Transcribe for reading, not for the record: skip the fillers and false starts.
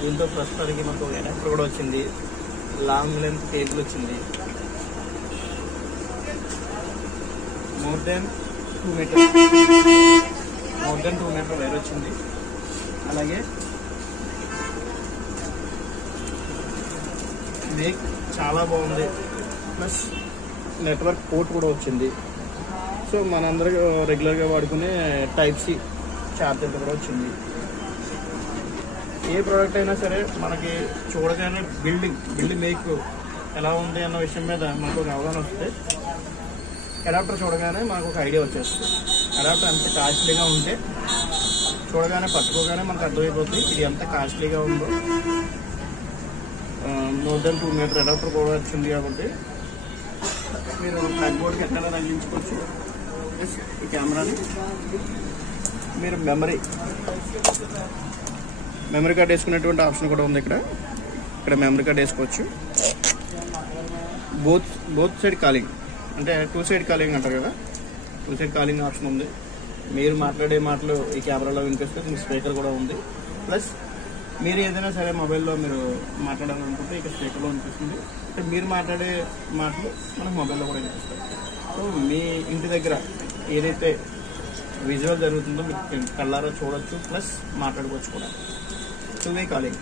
దీంతో ప్రస్తుతానికి మనకు అడాప్టర్ కూడా వచ్చింది, లాంగ్ లెంత్ కేబుల్ వచ్చింది, మోర్ దెన్ 2 మీటర్ వైర్ వచ్చింది. అలాగే మేక్ చాలా బాగుంది, ప్లస్ నెట్వర్క్ పోర్ట్ కూడా వచ్చింది. సో మనందరూ రెగ్యులర్గా వాడుకునే టైప్ సి చార్జర్ కూడా వచ్చింది. ఏ ప్రోడక్ట్ అయినా సరే మనకి చూడగానే బిల్డ్ మేక్ ఎలా ఉంది అన్న విషయం మీద మనకు ఒక అవగాహన వస్తే అడాప్టర్ చూడగానే మనకు ఒక ఐడియా వచ్చేస్తుంది. అడాప్టర్ ఎంత కాస్ట్లీగా ఉంటే చూడగానే పట్టుకోగానే మనకు అర్థమైపోతుంది ఇది ఎంత కాస్ట్లీగా ఉందో. మోర్ దెన్ 2 మీటర్ అడాప్టర్ కూడా వచ్చింది కాబట్టి మీరు బ్యాక్ బోర్డ్కి ఎట్లా తగిలించుకోవచ్చు. ఈ కెమెరాని మీరు మెమరీ కార్డ్ వేసుకునేటువంటి ఆప్షన్ కూడా ఉంది. ఇక్కడ మెమరీ కార్డ్ వేసుకోవచ్చు. బోత్ సైడ్ కాలింగ్ అంటే 2 సైడ్ కాలింగ్ అంటారు కదా, 2 సైడ్ కాలింగ్ ఆప్షన్ ఉంది. మీరు మాట్లాడే మాటలు ఈ కెమెరాలో వినిపిస్తే మీకు స్పీకర్ కూడా ఉంది. ప్లస్ మీరు ఏదైనా సరే మొబైల్లో మీరు మాట్లాడాలనుకుంటే ఇక స్పీకర్లో వినిపిస్తుంది. అంటే మీరు మాట్లాడే మాటలు మనకు మొబైల్లో కూడా వినిపిస్తాయి. సో మీ ఇంటి దగ్గర ఏదైతే విజువల్ జరుగుతుందో మీకు కళ్ళారా చూడొచ్చు, ప్లస్ మాట్లాడుకోవచ్చు కూడా. 2-వే కాలింగ్.